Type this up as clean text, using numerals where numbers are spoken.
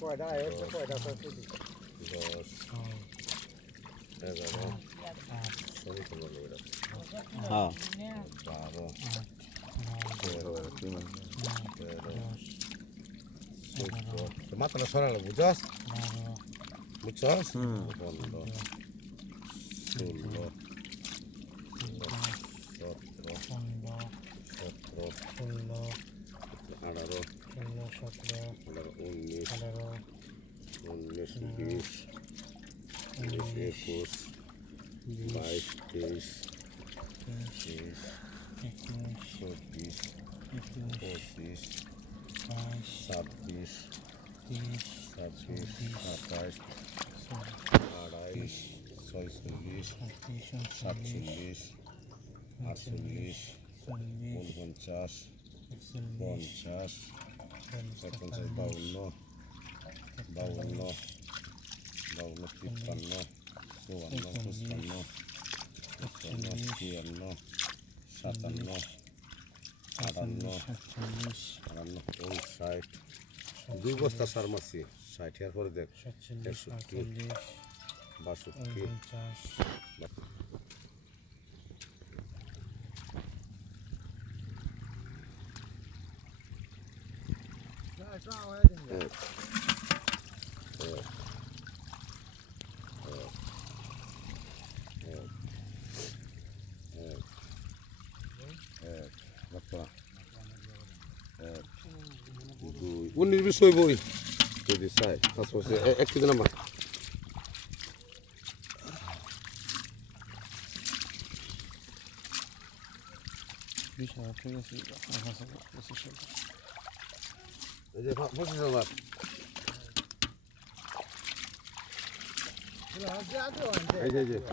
কয়টা কয়টা 10 11 হ্যাঁ 12 মাথাটা সরালো বুঝছস বুঝছস 15 16 দুই বস্তা সার মারছি 60 এর পরে দেখ 61 62 19 20 বই যদি চাই 5 বছর এক কেজি নাম্বার এই যে 25,000 এই যে